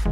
Hey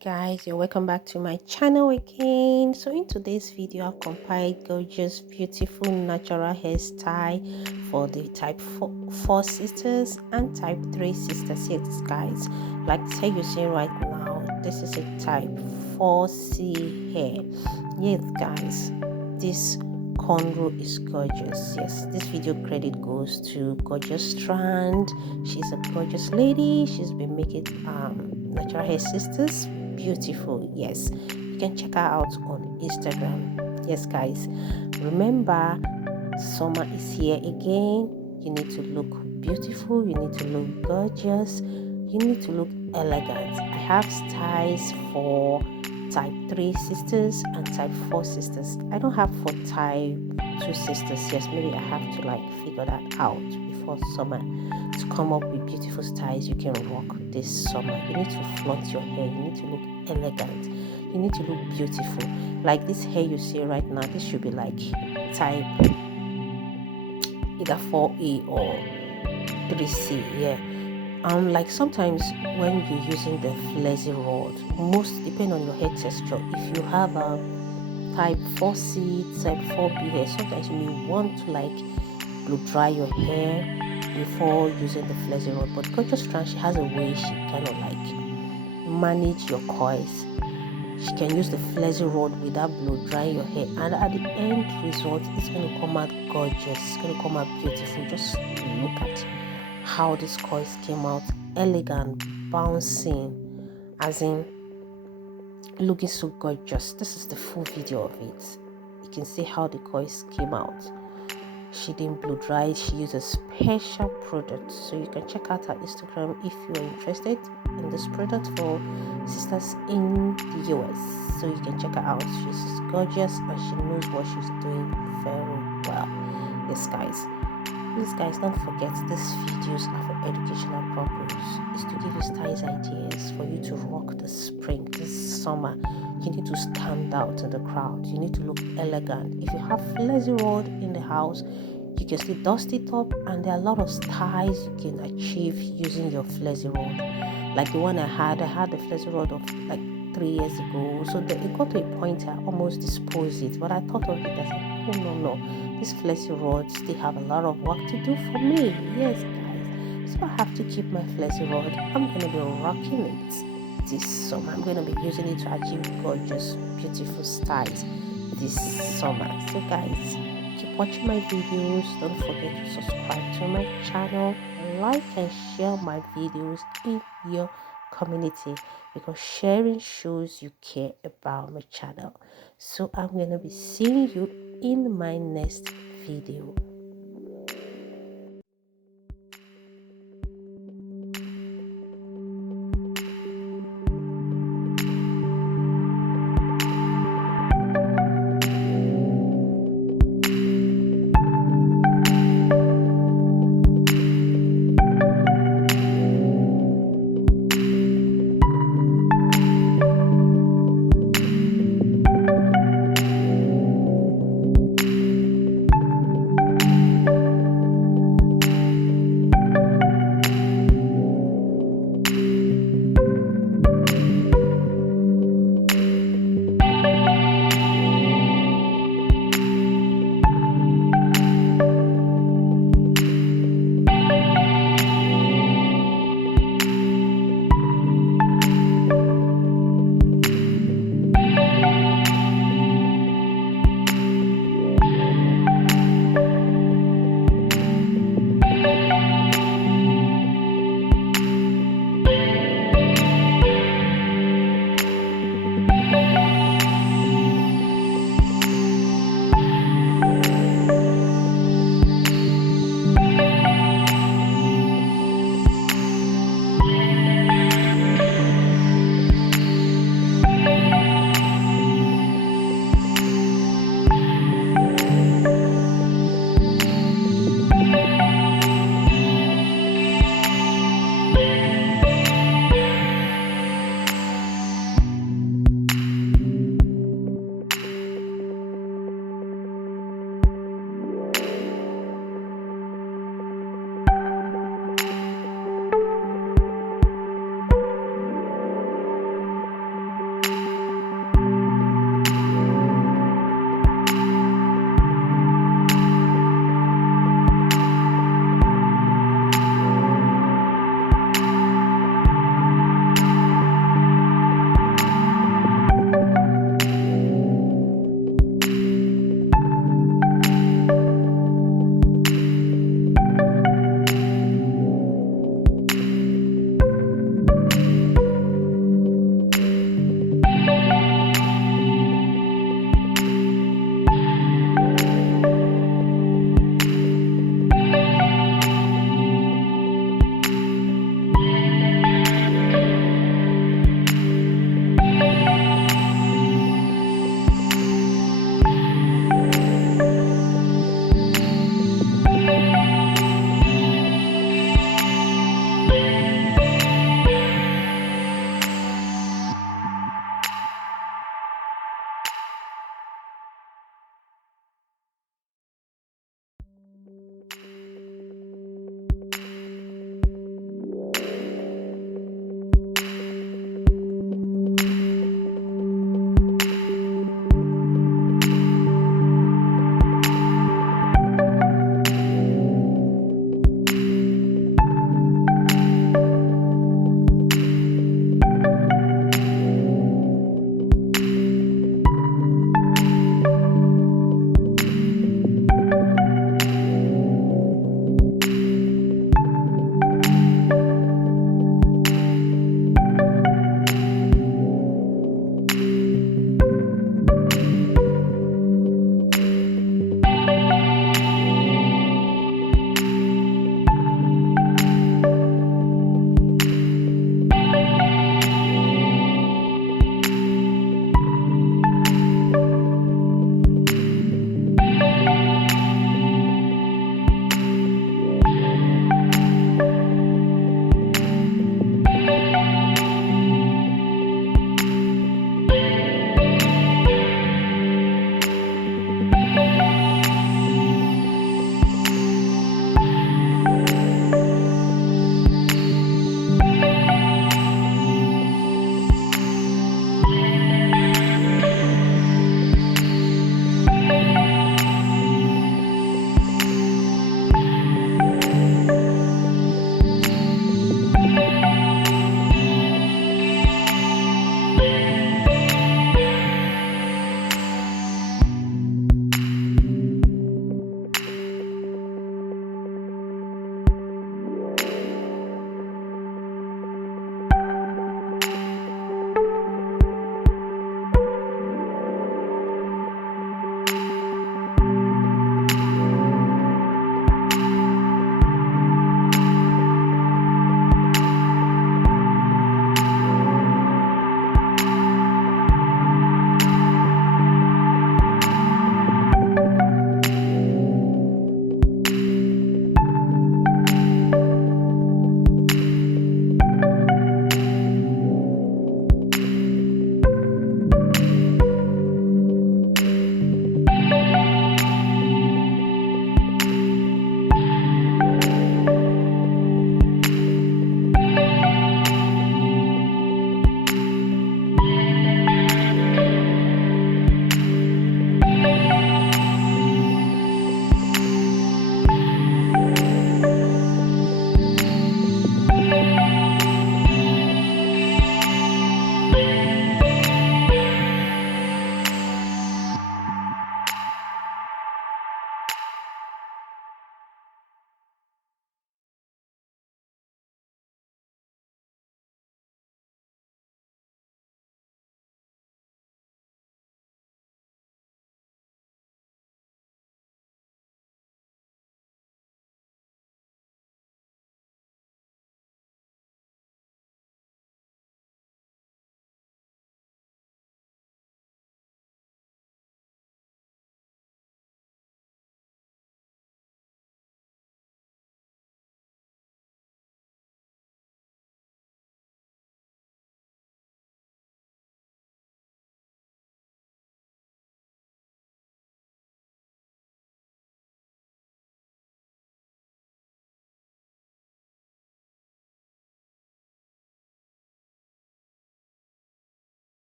guys, you're welcome back to my channel again. So in today's video, I've compiled gorgeous, beautiful, natural hairstyle for the type 4 sisters and type 3 sisters. Yes guys, like say you see right now, this is a type 4C hair. Yes guys, this cornrow is gorgeous. Yes, this video credit goes to Gorgeous Strand. She's a gorgeous lady. She's been making natural hair sisters beautiful. Yes, you can check her out on Instagram. Yes guys, remember summer is here again. You need to look beautiful, you need to look gorgeous, you need to look elegant. I have styles for type 3 sisters and type 4 sisters. I don't have for type 2 sisters. Yes, maybe I have to like figure that out before summer to come up with beautiful styles you can rock this summer. You need to flaunt your hair, you need to look elegant, you need to look beautiful. Like this hair you see right now, this should be like type either 4A or 3C. Yeah, like sometimes when you're using the flexi rod, most depend on your hair texture. If you have a type 4C, type 4B hair, sometimes you may want to like blow dry your hair before using the flexi rod. But Gorgeous Strand, she has a way she kind of like manage your coils. She can use the flexi rod without blow drying your hair, and at the end result it's going to come out gorgeous, it's going to come out beautiful. Just look at how these coils came out, elegant, bouncing, as in looking so gorgeous. This is the full video of it. You can see how the coils came out. She didn't blow dry, she used a special product. So you can check out her Instagram if you're interested in this product for sisters in the US. So you can check her out. She's gorgeous and she knows what she's doing very well. Yes guys, please guys, don't forget these videos are for educational purpose. It's to give you styles ideas for you to rock the spring, this summer. You need to stand out in the crowd, you need to look elegant. If you have flexi rod in the house, you can still dust it up, and there are a lot of styles you can achieve using your flexi rod. Like the one I had the flexi rod of like 3 years ago. So it got to a point I almost disposed it, but I thought of it. I said, oh no, this flexi rod still have a lot of work to do for me. Yes guys, so I have to keep my flexi rod. I'm gonna be rocking it this summer. I'm gonna be using it to achieve gorgeous, beautiful styles this summer. So guys, keep watching my videos. Don't forget to subscribe to my channel, like and share my videos in your community, because sharing shows you care about my channel. So I'm gonna be seeing you in my next video.